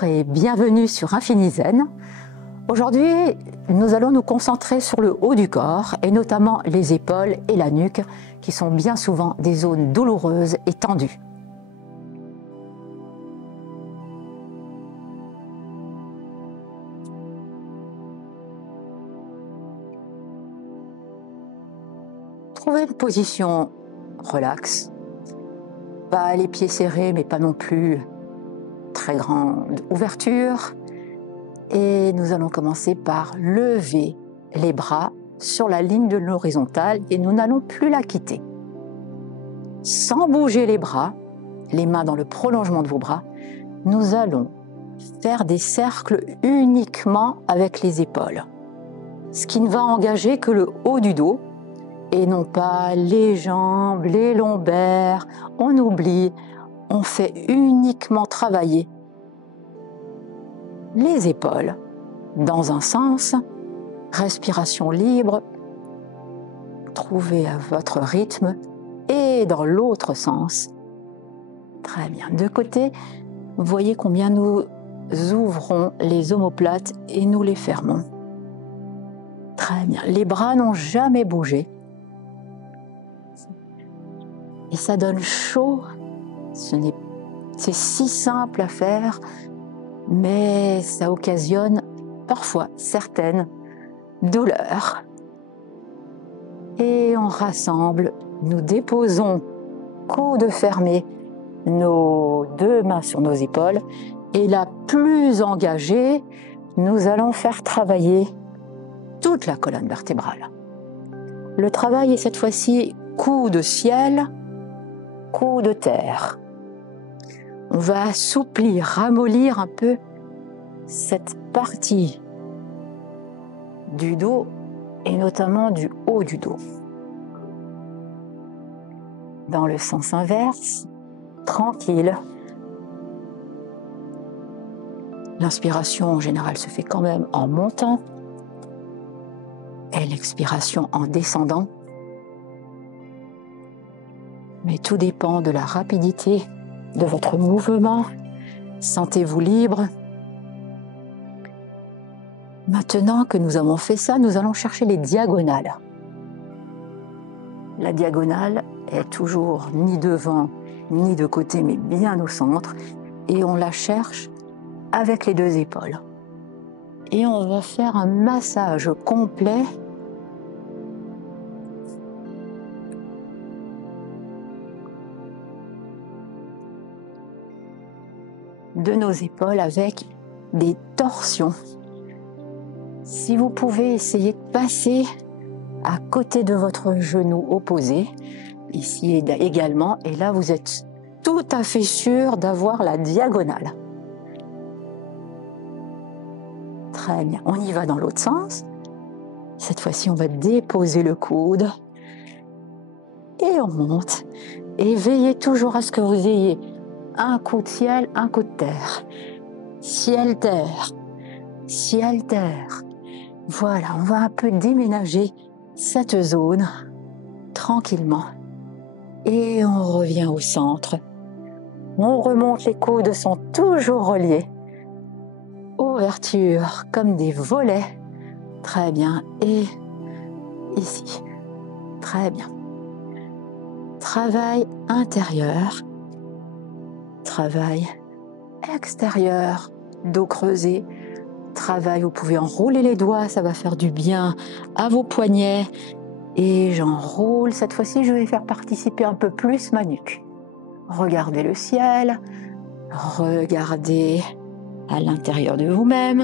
Bonjour et bienvenue sur Infini Zen. Aujourd'hui, nous allons nous concentrer sur le haut du corps et notamment les épaules et la nuque qui sont bien souvent des zones douloureuses et tendues. Trouvez une position relaxe, pas les pieds serrés mais pas non plus très grande ouverture. Et nous allons commencer par lever les bras sur la ligne de l'horizontale et nous n'allons plus la quitter. Sans bouger les bras, les mains dans le prolongement de vos bras, nous allons faire des cercles uniquement avec les épaules. Ce qui ne va engager que le haut du dos et non pas les jambes, les lombaires. On oublie, on fait uniquement travailler les épaules dans un sens, respiration libre, trouvez à votre rythme et dans l'autre sens. Très bien. De côté, voyez combien nous ouvrons les omoplates et nous les fermons. Très bien. Les bras n'ont jamais bougé. Et ça donne chaud. C'est si simple à faire, mais ça occasionne parfois certaines douleurs. Et on rassemble, nous déposons coudes fermés, nos deux mains sur nos épaules, et la plus engagée, nous allons faire travailler toute la colonne vertébrale. Le travail est cette fois-ci coude ciel, coude terre. On va assouplir, ramollir un peu cette partie du dos et notamment du haut du dos. Dans le sens inverse, tranquille. L'inspiration en général se fait quand même en montant et l'expiration en descendant. Mais tout dépend de la rapidité de votre mouvement. Sentez-vous libre. Maintenant que nous avons fait ça, nous allons chercher les diagonales. La diagonale est toujours ni devant ni de côté, mais bien au centre. Et on la cherche avec les deux épaules. Et on va faire un massage complet de nos épaules avec des torsions. Si vous pouvez essayer de passer à côté de votre genou opposé, ici également, et là vous êtes tout à fait sûr d'avoir la diagonale. Très bien, on y va dans l'autre sens. Cette fois-ci, on va déposer le coude et on monte. Et veillez toujours à ce que vous ayez un coup de ciel, un coup de terre. Ciel-terre, ciel-terre. Voilà, on va un peu déménager cette zone tranquillement. Et on revient au centre. On remonte, les coudes sont toujours reliés. Ouverture comme des volets. Très bien. Et ici. Très bien. Travail intérieur. Travail extérieur. Dos creusé. Travail, vous pouvez enrouler les doigts, ça va faire du bien à vos poignets. Et j'enroule, cette fois-ci je vais faire participer un peu plus ma nuque. Regardez le ciel, regardez à l'intérieur de vous-même.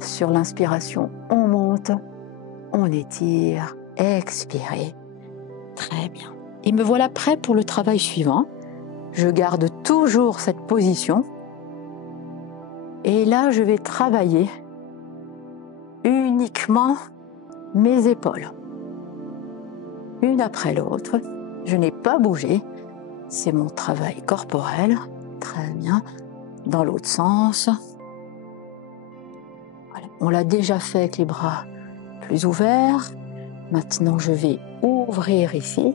Sur l'inspiration, on monte, on étire, expirez. Très bien. Et me voilà prêt pour le travail suivant. Je garde toujours cette position. Et là, je vais travailler uniquement mes épaules. Une après l'autre. Je n'ai pas bougé. C'est mon travail corporel. Très bien. Dans l'autre sens. Voilà. On l'a déjà fait avec les bras plus ouverts. Maintenant, je vais ouvrir ici.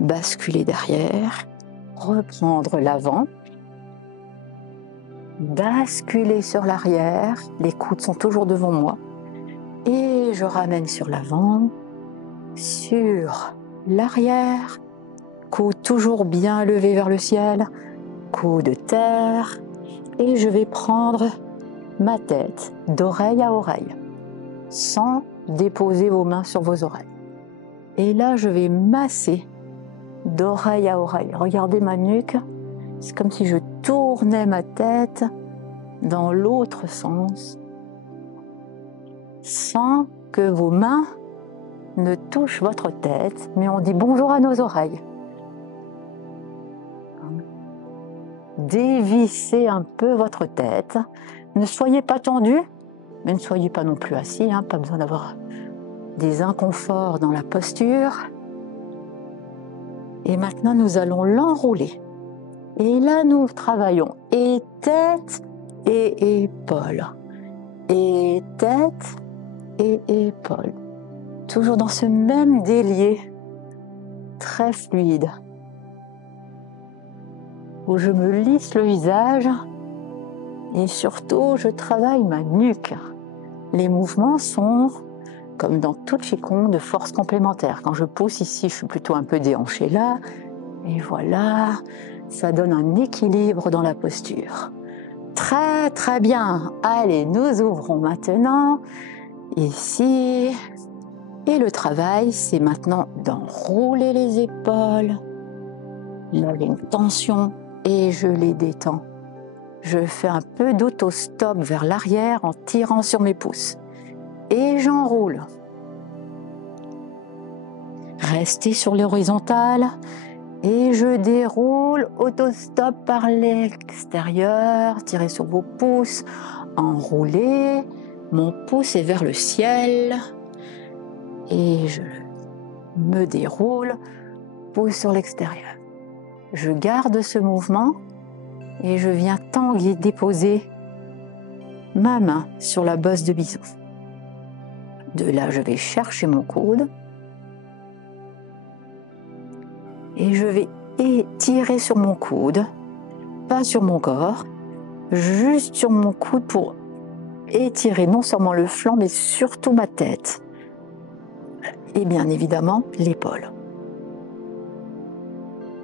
Basculer derrière. Reprendre l'avant. basculer sur l'arrière, les coudes sont toujours devant moi, et je ramène sur l'avant, sur l'arrière, coude toujours bien levé vers le ciel, coude de terre, et je vais prendre ma tête d'oreille à oreille, sans déposer vos mains sur vos oreilles. Et là, je vais masser d'oreille à oreille. Regardez ma nuque, c'est comme si je tournais ma tête dans l'autre sens, sans que vos mains ne touchent votre tête, mais on dit bonjour à nos oreilles. Dévissez un peu votre tête. Ne soyez pas tendu, mais ne soyez pas non plus assis, pas besoin d'avoir des inconforts dans la posture. Et maintenant, nous allons l'enrouler. Et là, nous travaillons et tête et épaules. Et tête et épaules. Toujours dans ce même délié très fluide, où je me lisse le visage et surtout je travaille ma nuque. Les mouvements sont, comme dans tout Qigong, de force complémentaire. Quand je pousse ici, je suis plutôt un peu déhanchée là, et voilà, ça donne un équilibre dans la posture. Très très bien. Allez, nous ouvrons maintenant ici. Et le travail, c'est maintenant d'enrouler les épaules. Là, il y a une tension et je les détends. Je fais un peu d'autostop vers l'arrière en tirant sur mes pouces. Et j'enroule. Restez sur l'horizontale et je déroule autostop par l'extérieur. Tirez sur vos pouces, enroulez. Mon pouce est vers le ciel. Et je me déroule, pouce sur l'extérieur. Je garde ce mouvement et je viens tanguer, déposer ma main sur la bosse de bison. De là, je vais chercher mon coude et je vais étirer sur mon coude, pas sur mon corps, juste sur mon coude pour étirer non seulement le flanc, mais surtout ma tête. Et bien évidemment, l'épaule.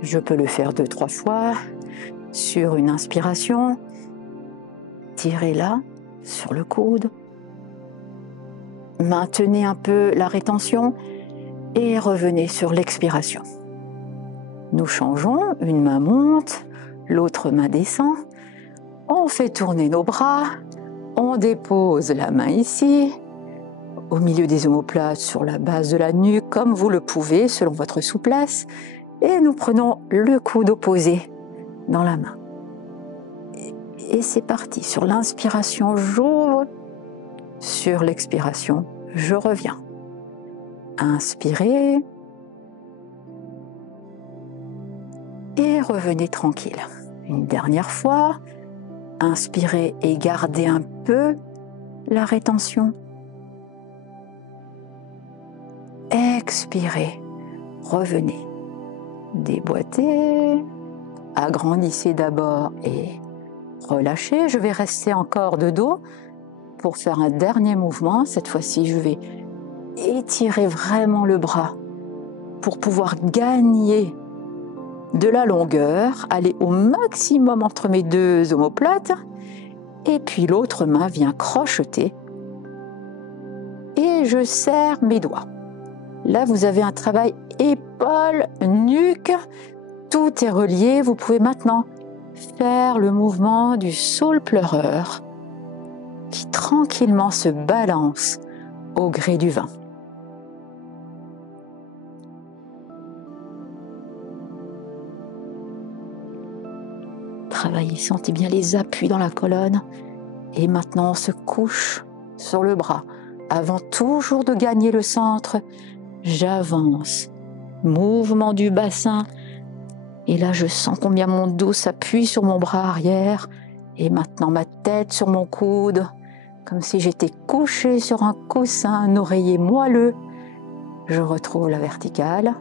Je peux le faire 2-3 fois sur une inspiration. Tirez là, sur le coude. Maintenez un peu la rétention et revenez sur l'expiration. Nous changeons, une main monte, l'autre main descend. On fait tourner nos bras, on dépose la main ici, au milieu des omoplates, sur la base de la nuque, comme vous le pouvez, selon votre souplesse. Et nous prenons le coude opposé dans la main. Et c'est parti. Sur l'inspiration, j'ouvre. Sur l'expiration, je reviens. Inspirez. Et revenez tranquille. Une dernière fois. Inspirez et gardez un peu la rétention. Expirez, revenez, déboîtez, agrandissez d'abord et relâchez. Je vais rester encore de dos pour faire un dernier mouvement. Cette fois-ci, je vais étirer vraiment le bras pour pouvoir gagner de la longueur, aller au maximum entre mes deux omoplates. Et puis l'autre main vient crocheter et je serre mes doigts. Là, vous avez un travail épaule, nuque, tout est relié. Vous pouvez maintenant faire le mouvement du saule pleureur qui tranquillement se balance au gré du vent. Travaillez, sentez bien les appuis dans la colonne. Et maintenant, on se couche sur le bras. Avant toujours de gagner le centre, j'avance. Mouvement du bassin. Et là, je sens combien mon dos s'appuie sur mon bras arrière. Et maintenant, ma tête sur mon coude. Comme si j'étais couchée sur un coussin, un oreiller moelleux. Je retrouve la verticale.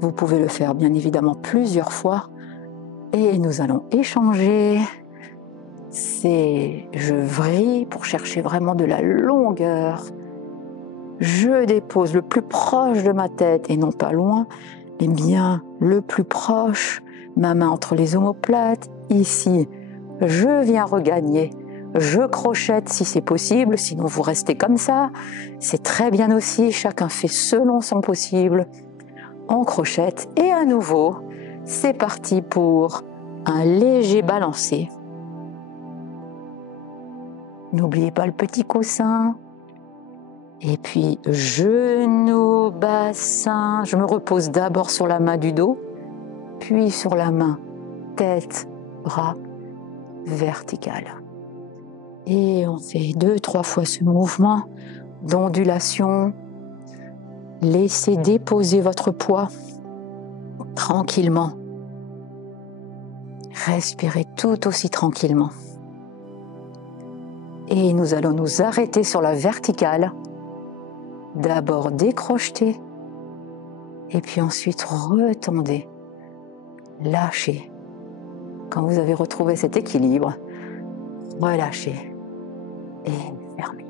Vous pouvez le faire bien évidemment plusieurs fois. Et nous allons échanger Je vrille pour chercher vraiment de la longueur. Je dépose le plus proche de ma tête et non pas loin, mais bien le plus proche, ma main entre les omoplates, ici. Je viens regagner. Je crochette si c'est possible, sinon vous restez comme ça. C'est très bien aussi, chacun fait selon son possible. On crochette et à nouveau, c'est parti pour un léger balancé. N'oubliez pas le petit coussin. Et puis, genou, bassin. Je me repose d'abord sur la main du dos, puis sur la main, tête, bras, verticale. Et on fait 2-3 fois ce mouvement d'ondulation. Laissez déposer votre poids tranquillement. Respirez tout aussi tranquillement. Et nous allons nous arrêter sur la verticale. D'abord décrocheter, et puis ensuite retendez, lâchez. Quand vous avez retrouvé cet équilibre, relâchez et fermez.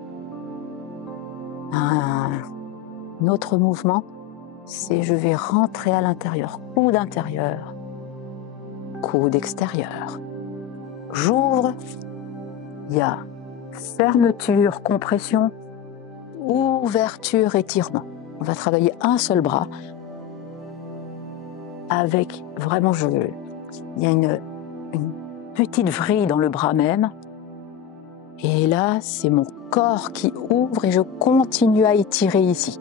Un autre mouvement, c'est je vais rentrer à l'intérieur, coude intérieur, coude extérieur. J'ouvre, il y a fermeture, compression, ouverture, étirement. On va travailler un seul bras avec vraiment, il y a une petite vrille dans le bras même. Et là, c'est mon corps qui ouvre et je continue à étirer ici.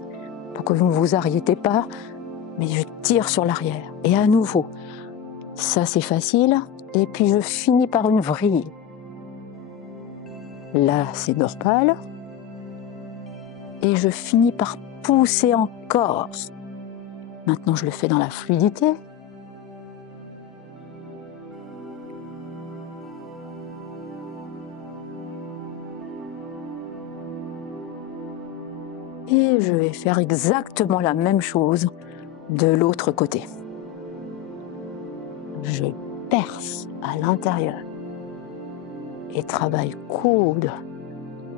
Pour que vous ne vous arrêtez pas, mais je tire sur l'arrière. Et à nouveau, ça c'est facile. Et puis je finis par une vrille. Là, c'est normal. Et je finis par pousser encore. Maintenant, je le fais dans la fluidité. Et je vais faire exactement la même chose de l'autre côté. Je perce à l'intérieur et travaille coude,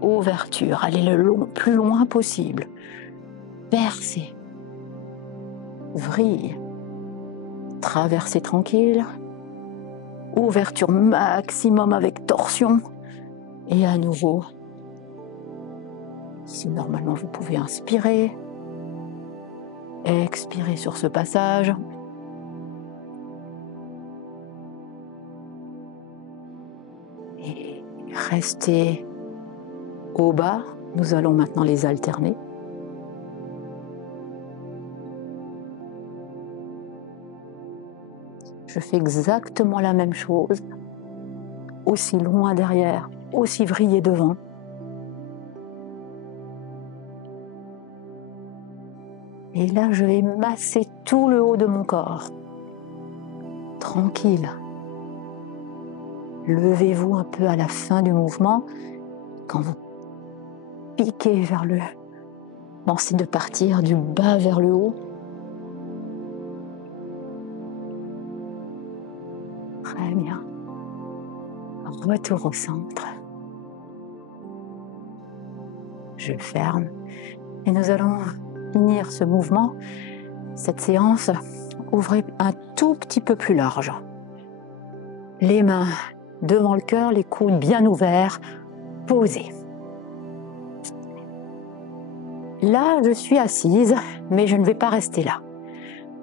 ouverture, allez le plus loin possible. Percez, vrille, traversez tranquille, ouverture maximum avec torsion et à nouveau. Si normalement vous pouvez inspirer, expirer sur ce passage. Et restez au bas. Nous allons maintenant les alterner. Je fais exactement la même chose, aussi loin derrière, aussi vrillé devant. Et là, je vais masser tout le haut de mon corps. Tranquille. Levez-vous un peu à la fin du mouvement. Quand vous piquez vers le... Pensez de partir du bas vers le haut. Très bien. Retour au centre. Je ferme. Et nous allons finir ce mouvement, cette séance. Ouvrez un tout petit peu plus large. Les mains devant le cœur, les coudes bien ouverts, posés. Là, je suis assise, mais je ne vais pas rester là.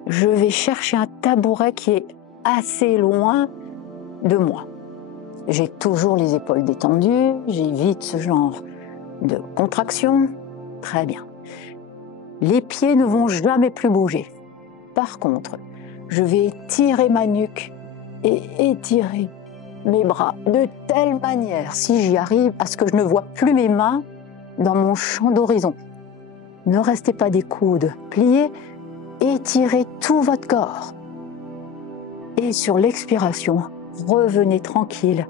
Je vais chercher un tabouret qui est assez loin de moi. J'ai toujours les épaules détendues, j'évite ce genre de contraction. Très bien. Les pieds ne vont jamais plus bouger. Par contre, je vais étirer ma nuque et étirer mes bras de telle manière, si j'y arrive, à ce que je ne vois plus mes mains dans mon champ d'horizon. Ne restez pas des coudes pliés, étirez tout votre corps. Et sur l'expiration, revenez tranquille,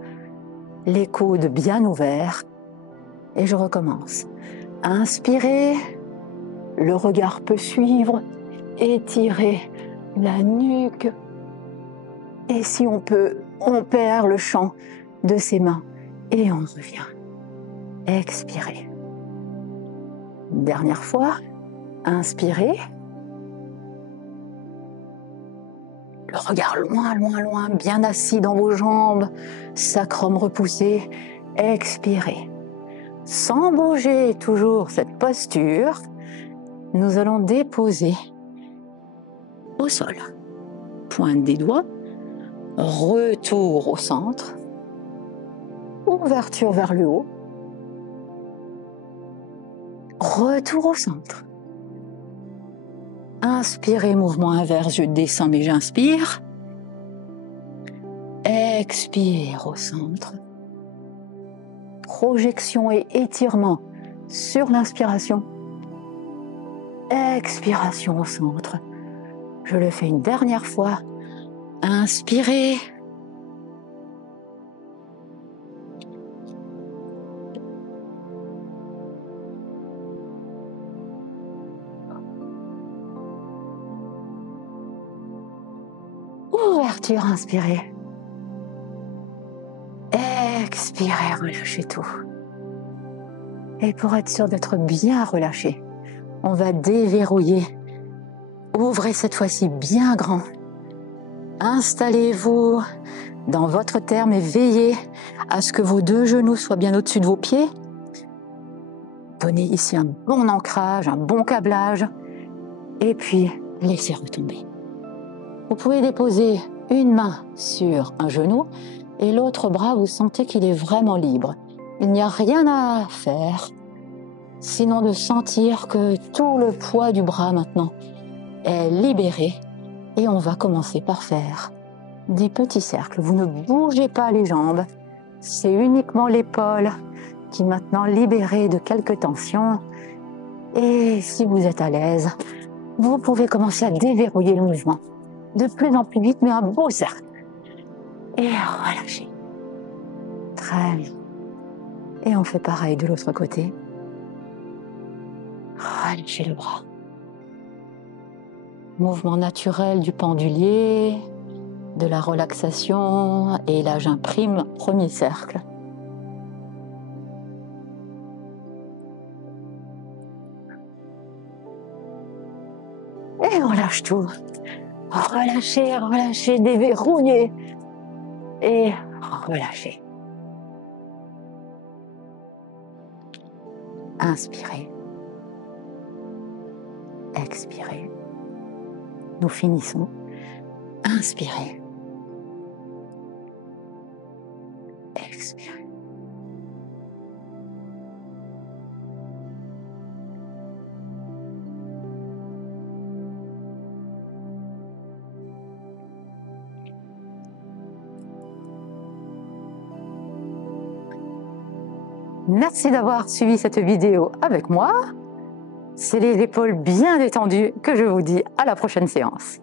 les coudes bien ouverts. Et je recommence. Inspirez, le regard peut suivre, étirez la nuque. Et si on peut, on perd le champ de ses mains. Et on revient. Expirez. Dernière fois, inspirez. Le regard loin, loin, loin, bien assis dans vos jambes, sacrum repoussé. Expirez. Sans bouger toujours cette posture, nous allons déposer au sol. Pointe des doigts, retour au centre, ouverture vers le haut, retour au centre. Inspirez, mouvement inverse, je descends mais j'inspire. Expire au centre. Projection et étirement sur l'inspiration. Expiration au centre. Je le fais une dernière fois. Inspirez. Ouverture, inspirez. Expirez, relâchez tout. Et pour être sûr d'être bien relâché, on va déverrouiller. Ouvrez cette fois-ci bien grand. Installez-vous dans votre terme et veillez à ce que vos deux genoux soient bien au-dessus de vos pieds. Donnez ici un bon ancrage, un bon câblage. Et puis, laissez retomber. Vous pouvez déposer une main sur un genou et l'autre bras, vous sentez qu'il est vraiment libre. Il n'y a rien à faire, sinon de sentir que tout le poids du bras maintenant est libéré. Et on va commencer par faire des petits cercles. Vous ne bougez pas les jambes, c'est uniquement l'épaule qui est maintenant libérée de quelques tensions. Et si vous êtes à l'aise, vous pouvez commencer à déverrouiller le mouvement. De plus en plus vite, mais un beau cercle. Et relâchez. Très bien. Et on fait pareil de l'autre côté. Relâchez le bras. Mouvement naturel du pendulier, de la relaxation. Et là, j'imprime premier cercle. Et on lâche tout. Relâchez, relâchez, déverrouillez. Et relâchez. Inspirez. Expirez. Nous finissons. Inspirez. Expirez. Merci d'avoir suivi cette vidéo avec moi. C'est les épaules bien détendues que je vous dis à la prochaine séance.